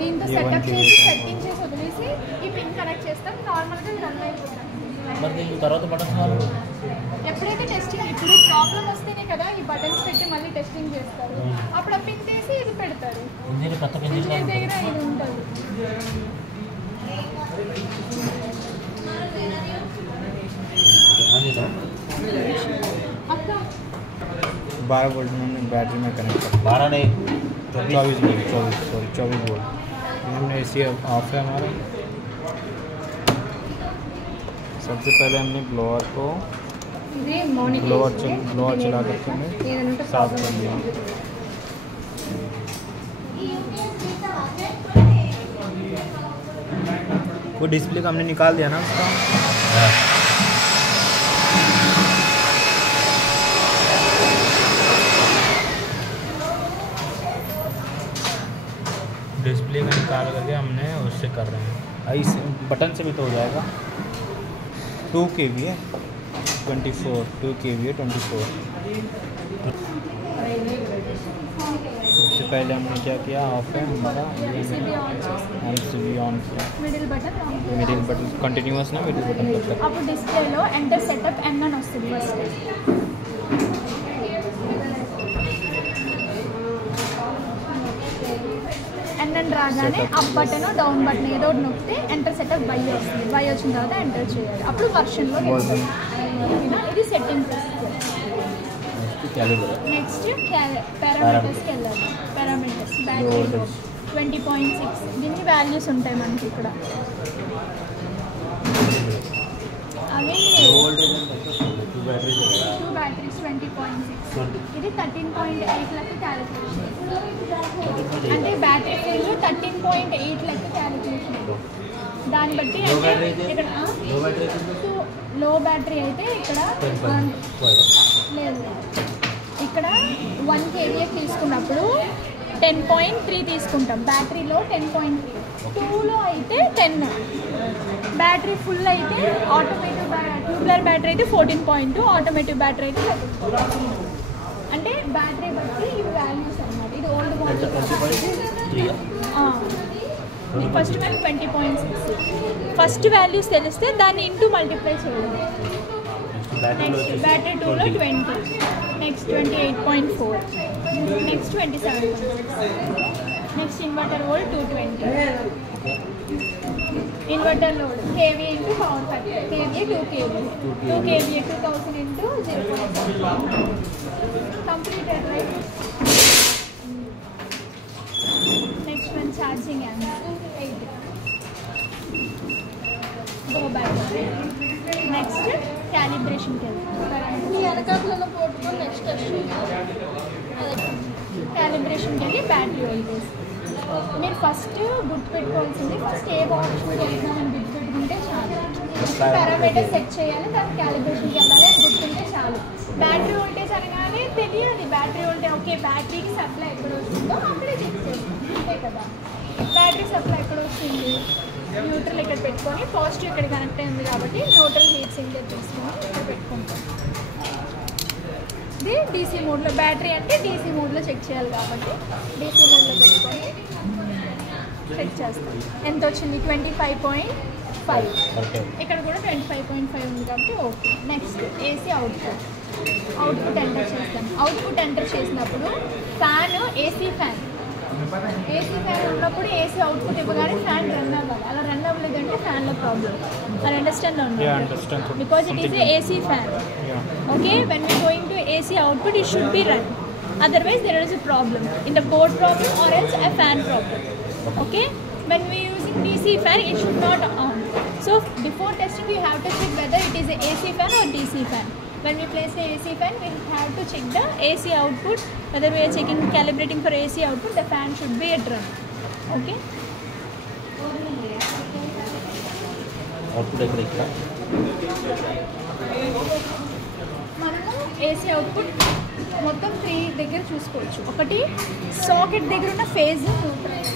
దీంతో సెటప్ చేసి సెట్టింగ్ చేసి వదిలేసి ఈ పిన్ కనెక్ట్ చేస్తాం. నార్మల్గా రన్ అయిపోతాం. మరి దీని తర్వాత బటన్స్ ఎప్పుడైతే టెస్టింగ్ ఇప్పుడు ప్రాబ్లం వస్తేనే కదా ఈ బటన్స్ పెట్టి మళ్ళీ టెస్టింగ్ చేస్తారు. అప్పుడు ఆ పిన్ తీసి ఇది పెడతారు. ఇంజనీర్ దగ్గర ఇది ఉంటుంది. అక్క 12 वोल्ट में बैटरी में कनेक्ट कर 12 नहीं 24 वोल्ट हमने एसी ऑफ है हमारा। सबसे पहले हमने ब्लोअर को ब्लोअर चला करके हमने साफ कर दिया। वो डिस्प्ले का हमने निकाल दिया ना उसका। डिस्प्ले का निकाल करके हमने उससे कर रहे हैं। इस बटन से भी तो हो जाएगा। 2 kV है 24 2 kV है 24। सबसे पहले हमने क्या किया ऑफ है हमारा एलसीडी ऑन किया। मिडिल बटन कंटिन्यूअस ना मिडिल बटन तब तक। अब डिस्प्ले लो एंटर सेटअप एन అని వస్తుంది ఫస్ట్. ఎన్ అని రాగానే అప్ బటన్ డౌన్ బటన్ ఏదో ఒకటి నొక్కితే ఎంటర్ సెటప్ వై వస్తుంది. వై వచ్చిన తర్వాత ఎంటర్ చేయాలి. అప్పుడు వర్షన్లో ఇది సెట్టింగ్ నెక్స్ట్ పారామీటర్స్కి వెళ్ళాలి. పారామీటర్స్ బ్యాటరీ 20.6 దీనికి వాల్యూస్ ఉంటాయి మనకి ఇక్కడ. అవి 2 బ్యాటరీస్ 20.6 ఇది 13.8 లెక్క క్యాలిక్యులేషన్. అంటే బ్యాటరీ ఫీల్ 13.8 లెక్క క్యాలిక్యులేషన్. దాన్ని బట్టి ఇక్కడ లో బ్యాటరీ అయితే ఇక్కడ లేదు ఇక్కడ 1 kVA తీసుకున్నప్పుడు 10.3 తీసుకుంటాం. బ్యాటరీలో 10.3. 2లో అయితే 10. బ్యాటరీ ఫుల్ అయితే ఆటోమేటివ్ ట్యూబ్లర్ బ్యాటరీ అయితే 14.2, ఆటోమేటివ్ బ్యాటరీ అయితే 11. అంటే బ్యాటరీ బట్టి ఇవి వాల్యూస్ అన్నమాట. ఇది ఓల్డ్ మోడల్. ఫస్ట్ మేము 20.6 ఫస్ట్ వాల్యూస్ తెలిస్తే దాన్ని ఇంటూ మల్టిప్లై చేయాలి. నెక్స్ట్ బ్యాటరీ 2లో 20, next 28.4, next 27.6, next inverter volt 220, inverter load KV into power factor KV 2 kVA 2000 into 0.7 completed right. Next one charging angle 8 go battery. Next క్యాలిబ్రేషన్కి వెళ్తాం. Next క్యాలిబ్రేషన్కి వెళ్ళి battery voltage మీరు first గుర్తుపెట్టుకోవాల్సింది first ఏ ఆప్షన్కి వెళ్తున్నామని గుర్తుపెట్టుకుంటే చాలు. పారామీటర్ సెట్ చేయాలి, దానికి క్యాలిబ్రేషన్కి వెళ్ళాలి అని గుర్తుంటే చాలు. బ్యాటరీ వోల్టేజ్ అనగానే తెలియాలి. బ్యాటరీ వోల్టేజ్ ఓకే బ్యాటరీకి సప్లై ఎక్కడ వస్తుందో అక్కడే చెక్ చేస్తాం అంతే కదా. బ్యాటరీ సప్లై ఎక్కడ వస్తుంది న్యూట్రల్ ఇక్కడ పెట్టుకొని పాజిటివ్ ఇక్కడ కనెక్ట్ అయింది కాబట్టి న్యూట్రల్ హీట్ సింగర్ తీసుకొని ఇక్కడ పెట్టుకుంటాం. ఇది డీసీ మోడ్లో బ్యాటరీ అంటే డీసీ మోడ్లో చెక్ చేయాలి కాబట్టి డీసీ మోడ్లో పెట్టుకొని చెక్ చేస్తాం. ఎంత వచ్చింది 25.5. ఇక్కడ కూడా 25.5 ఉంది కాబట్టి okay. Next AC output enter చేస్తాం. అవుట్పుట్ ఎంటర్ చేసినప్పుడు ఫ్యాన్ ఏసీ ఫ్యాన్ ఉన్నప్పుడు ఏసీ అవుట్పుట్ ఇవ్వగానే ఫ్యాన్ రన్ అవ్వాలి. అలా రన్ అవ్వలేదంటే ఫ్యాన్లో ప్రాబ్లమ్. అది అండర్స్టాండ్ ఉంది because it is AC fan. Okay when we going to AC output it should be run, otherwise there is a problem in the board problem or else a fan problem. Okay, when we using DC fan it should not on. So before testing you have to check whether it is a AC fan or DC fan. When we place the AC fan we have to check the AC output, whether we are checking calibrating for AC output the fan should be at run. Okay, output ఇక్కడ మనము AC output మొత్తం 3 దగ్గర చూసుకోవచ్చు. ఒకటి socket దగ్గర ఉన్న phase neutral,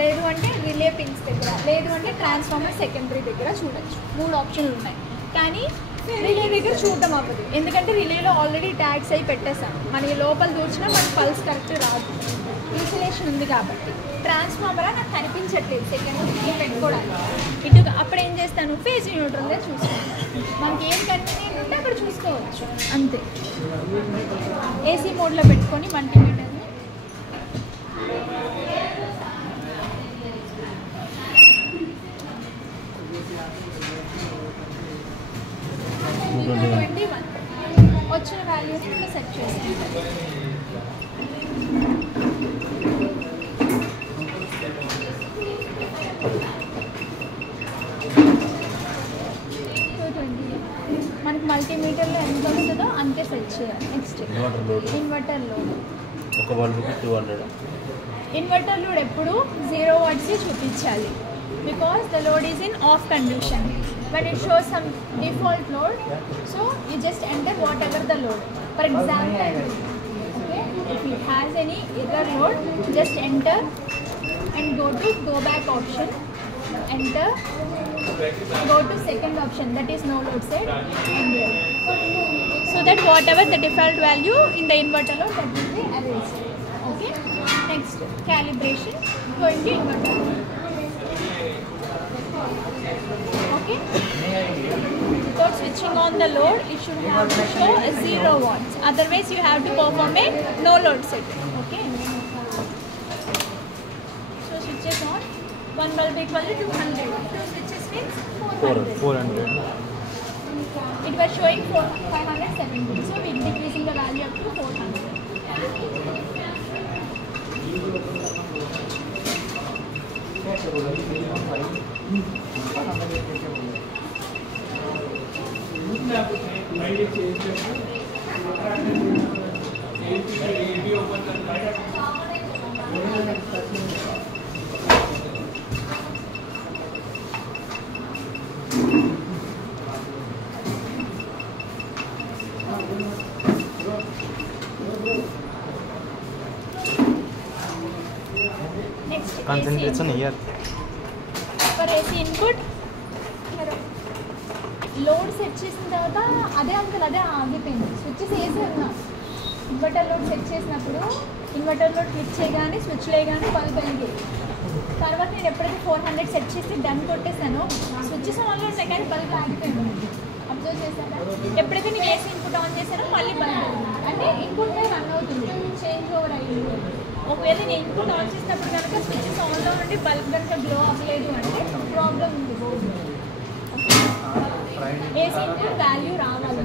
లేదు అంటే రిలే పిన్స్ దగ్గర, లేదు అంటే ట్రాన్స్ఫార్మర్ సెకండరీ దగ్గర చూడొచ్చు. 3 ఆప్షన్లు ఉన్నాయి. కానీ రిలే దగ్గర చూడటం అవ్వదు, ఎందుకంటే రిలేలో ఆల్రెడీ ట్యాగ్స్ అయి పెట్టేసాం. మనకి లోపల దూర్చినా మనకి పల్స్ కరెక్ట్ రాదు. ఇన్సులేషన్ ఉంది కాబట్టి ట్రాన్స్ఫార్మర్ నాకు కనిపించట్లేదు సెకండ్ పెట్టుకోవడానికి ఇటు అప్పుడు ఏం చేస్తాను ఫేజ్ న్యూట్రల్గా చూసుకుంటాను మనకి ఏం కన్వీనియంట్ ఉంటే అక్కడ చూసుకోవచ్చు అంతే ఏసీ మోడ్లో పెట్టుకొని మల్టీమీటర్ని వచ్చిన వాల్యూని ఇట్లా సెట్ చేసుకుంటాం మనకి మల్టీమీటర్లో ఎంత వస్తుందో అంతే సెట్ చేయాలి నెక్స్ట్ ఇన్వర్టర్ లోడ్ ఒక బల్బుకి 200 ఇన్వర్టర్ లోడ్ ఎప్పుడు 0 వాట్స్ చూపించాలి because the load is in off condition. When it shows some default load, so you just enter whatever the load. For example, okay, if it has any error load, just enter and go back option, enter, go to second option, that is no load set, enter. So that whatever the default value in the inverter load, that will be erased. Okay. Next, calibration, going to inverter load. Okay. Without switching on the load, it should have to show 0 watts. Otherwise, you have to perform a no load setting. Okay. So switches on. One bulb equal to 200. Two switches means 400. It was showing 570. So we are decreasing the value up to 400. Next, concentration here. For AC input, load set చేసిన తర్వాత అదే ఆగిపోయింది switches వేసి ఉన్నాం inverter load set చేసినప్పుడు inverter load click చేయగానే switch లేగానే bulb వెలిగి తర్వాత నేను ఎప్పుడైతే 400 సెట్ చేసి డన్ కొట్టేసానో స్విచ్చెస్ ఆన్లో ఉంటాయి కానీ బల్బ్ ఆగిపోయింది అబ్జర్వ్ చేశారా ఎప్పుడైతే నేను ఏసీ ఇన్పుట్ ఆన్ చేశానో మళ్ళీ బల్బ్ అంటే ఇన్పుట్ రన్ అవుతుంది చేంజ్ ఓవర్ అయ్యింది ఒకవేళ నేను ఇన్పుట్ ఆన్ చేసినప్పుడు కనుక స్విచ్చెస్ ఆన్లో ఉండి బల్బ్ కనుక గ్లో అవ్వలేదు అంటే ప్రాబ్లం ఉంది బోర్డు ఏసీ ఇన్పుట్ వాల్యూ రావాలి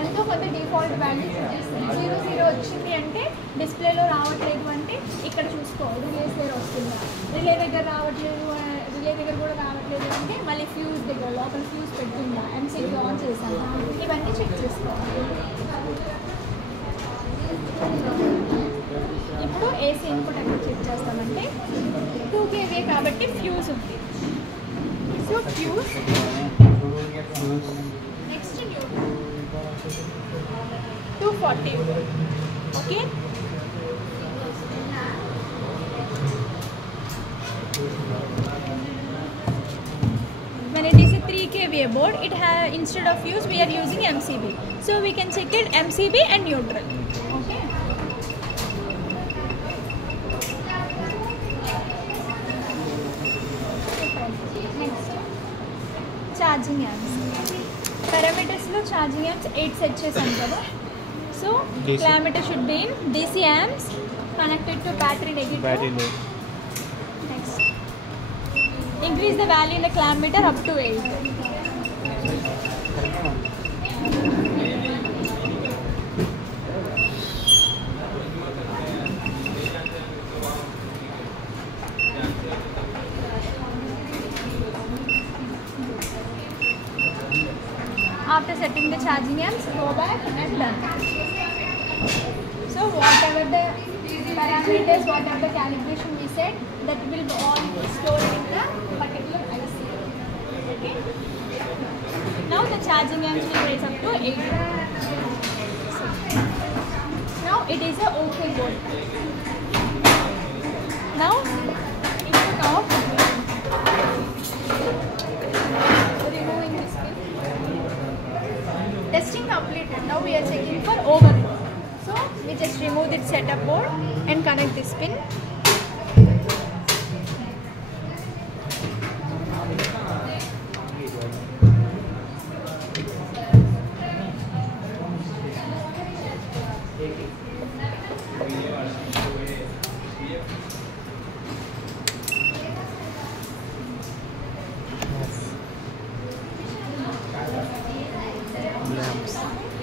ఎంతో కొంత డిఫాల్ట్ వాల్యూ చూపిస్తుంది 00 వచ్చింది అంటే డిస్ప్లేలో రావట్లేదు అంటే ఇక్కడ చూసుకో రిలేస్ దగ్గర వస్తుందా రిలే దగ్గర కూడా రావట్లేదు అంటే మళ్ళీ ఫ్యూజ్ దగ్గర లోపల ఫ్యూజ్ పెట్టుందా ఎంసీబీ ఆన్ చేశాను ఇవన్నీ చెక్ చేసుకోవాలి ఇప్పుడు ఏసీ ఇన్పుట్ ఎక్కడ చెక్ చేస్తామంటే 2 kVA కాబట్టి ఫ్యూజ్ ఉంది so fuse next neutral 240 okay when it is a 3 kVA board it instead of fuse we are using MCB so we can check it MCB and neutral okay next charging amps parameters lo charging amps 8 set chesam kada so clammeter should be in DC amps connected to battery negative next increase the value in the clammeter up to 8 after setting the charging amps go back and done so whatever the parameters whatever the calibration we set that will all be stored in the particular IC okay now the charging amps will raise up to 8 now it is a OK board now input off removing this pin testing completed now we are checking for overload so with just remove the setup board and connect this pin.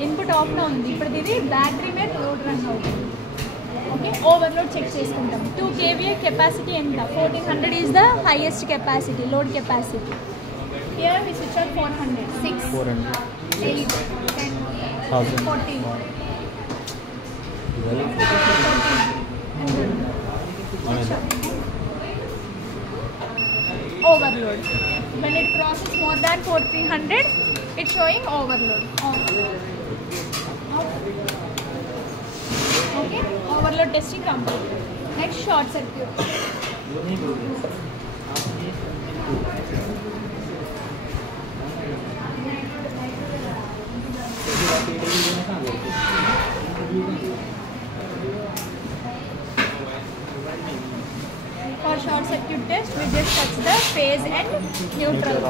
Input ఆఫ్లో ఉంది. ఇప్పుడు ఇది battery మీద load run అవుతుంది. Okay, overload check చేసుకుంటాం. 2 kVA capacity ఎంత? 1400 is the highest capacity, load capacity. Here we switch on 400, 6, 8, 10, 14. Overload. When it crosses more than 4300, it's showing overload. Okay, overload testing complete. Next, short circuit. For short circuit test, we just touch the phase and neutral.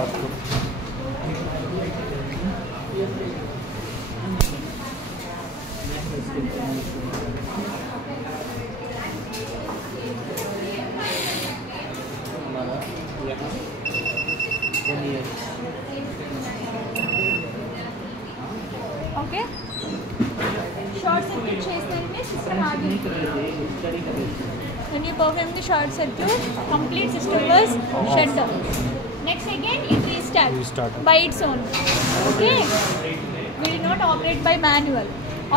Okay. Short circuit చేసినంటే system ఆగింది. When you perform the short circuit, complete system was shut down. Next again, it restarts by its own. Okay. We did not operate by manual.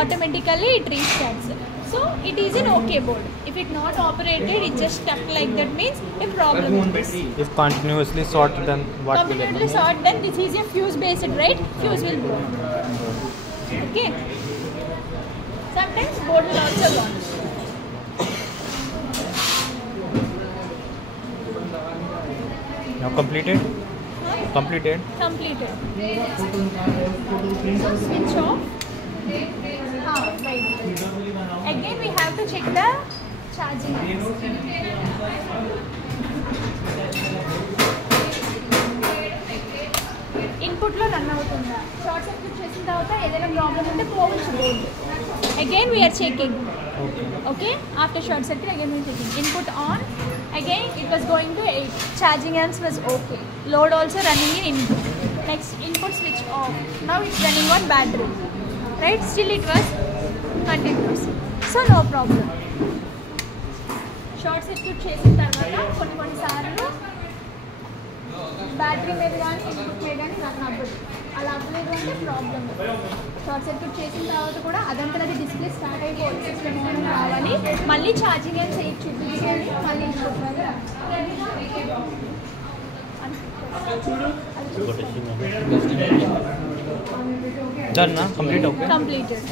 Automatically it restarts. So it is an okay board. If it not operated, it just stuck like that, means a problem is this. If continuously short, then what will happen? Continuously short, then this is a fuse based, right? Fuse will blow. Okay. Sometimes board will also gone. Now completed? Completed? Completed. So switch off. Right. Again we have to check the charging. Input lo run avutunda. Short circuit chesin tarvata edaina problem unte povachu board. Again we are checking. Okay. After short circuit again we are checking. Input on. Again it was going to 8. Charging amps was okay. Load also running in input. Next input switch off. Now it's running on battery. Right? Still it was continuous. So no problem. Short circuit చేసిన తర్వాత కొన్ని సార్లు battery మీద కానీ input మీద కానీ run అవ్వదు. అలా అవ్వలేదు అంటే ప్రాబ్లమ్. షార్ట్ సర్క్యూట్ చేసిన తర్వాత కూడా అదంతా అది డిస్ప్లే స్టార్ట్ అయిపోవాలి, సిస్టమ్ ఆన్ కావాలి, మళ్ళీ ఛార్జింగ్ అని చేయి చూపించాలి, మళ్ళీ ఇన్పుట్ మీద Done, na? Complete, okay? Completed.